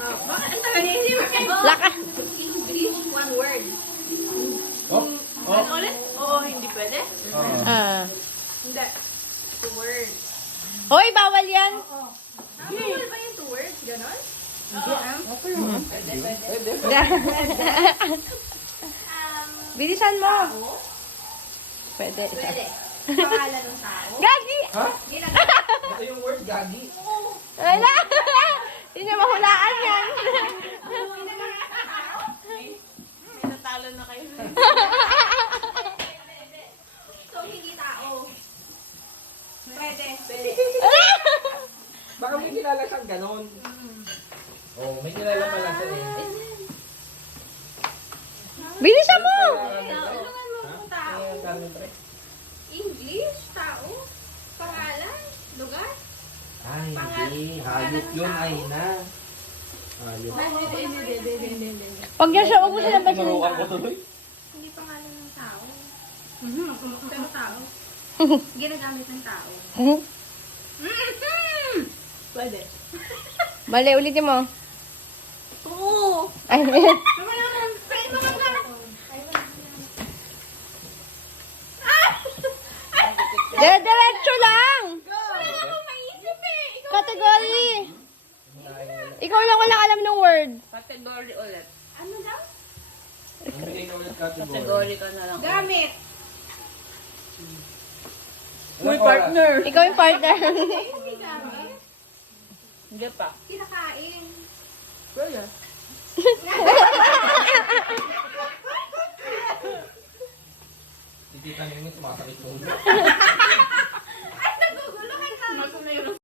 Bakit ang tagal niya Laka. English, one word. Oh, Ano ulit? Oo, hindi pwede? Ah. Hindi. Two words. Hoy, bawal yan. Bawal ba yung two words? Ganon? Bilisan mo. Pwede. Pwede. Pangalan ng tao. Gagi! Ha? Ginagawa. Ito yung word, gagi. Wala. Hindi niya mahulaan yan. May natalo na kayo. So, hindi tao. Pwede. Pwede. Baka may kilala siyang ganon. Oh, may kilala pala siya eh. Bilisan mo. Tulungan mo kung tao. English, tao, pangalan, lugar. Ay, hindi. Hayop yun, ay na. Hayop. Pag yan siya, huwag mo silang Tinuruan ko basilin. tuloy. Hindi pangalan ng tao. Pero tao. Ginagamit ng tao. Pwede. Mali, ulitin mo. Oo. Ay, Naman naman. Friend mo ka na. diretso lang. Wala akong maisip eh. Ikaw Category. Ikaw lang wala alam ng word. Category ulit. ano daw? Bigay ka ulit category. Category ka na lang. Gamit. May partner. Ikaw yung partner. Hindi gamit. Hindi pa. Kinakain. Wala. Titita niyo yung sumasakit mo. Ay, nagugulo ka na. Nasa na yung